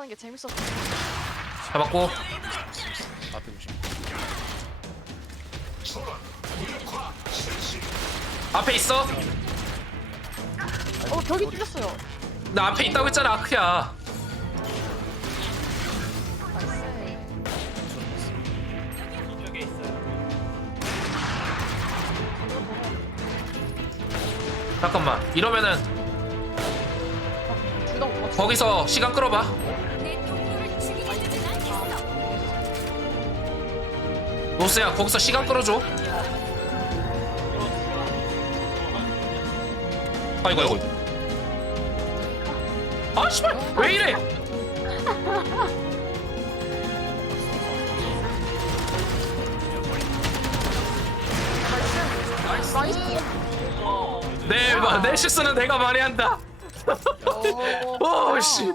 하는 게 재밌었어. 잡았고 앞에 보시면 앞에 있어 어 벽이 뚫렸어요. 나 앞에 있다고 했잖아 아크야 나이스. 잠깐만 이러면은 둘다 못 맞춰. 거기서 시간 끌어봐 로스야 거기서 시간 끌어줘 아이고 아이고 아 씨발 왜 이래 나이스. 내, 마- 내 실수는 내가 많이 한다 오. 오씨